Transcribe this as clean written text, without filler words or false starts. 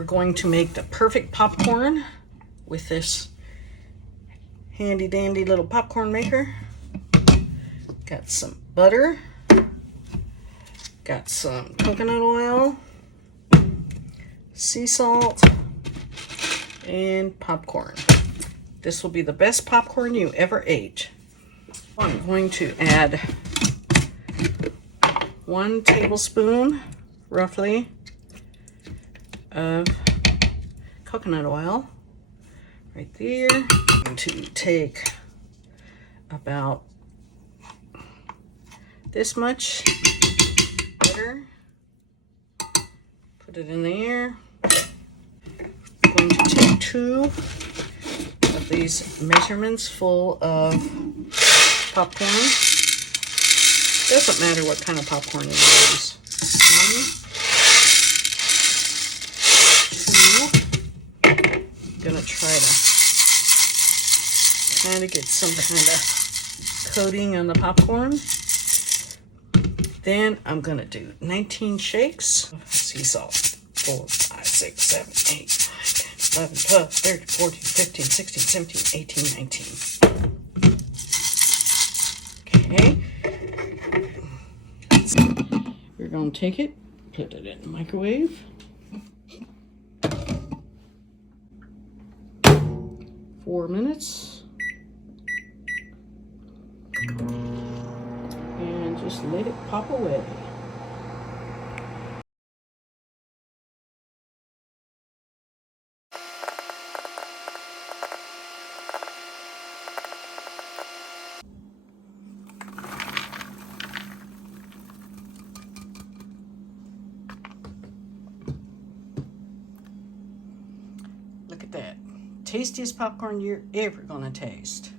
We're going to make the perfect popcorn with this handy dandy little popcorn maker. Got some butter, got some coconut oil, sea salt, and popcorn. This will be the best popcorn you ever ate. I'm going to add 1 tablespoon, roughly, of coconut oil right there. I'm going to take about this much butter, put it in there. I'm going to take 2 of these measurements full of popcorn. Doesn't matter what kind of popcorn you use. 1, 2. Gonna try to kind of get some kind of coating on the popcorn. Then I'm gonna do 19 shakes of sea salt. 4, 5, 6, 7, 8, 9, 10, 11, 12, 13, 14, 15, 16, 17, 18, 19. Okay. We're gonna take it, put it in the microwave. 4 minutes. And just let it pop away. Look at that. Tastiest popcorn you're ever gonna taste.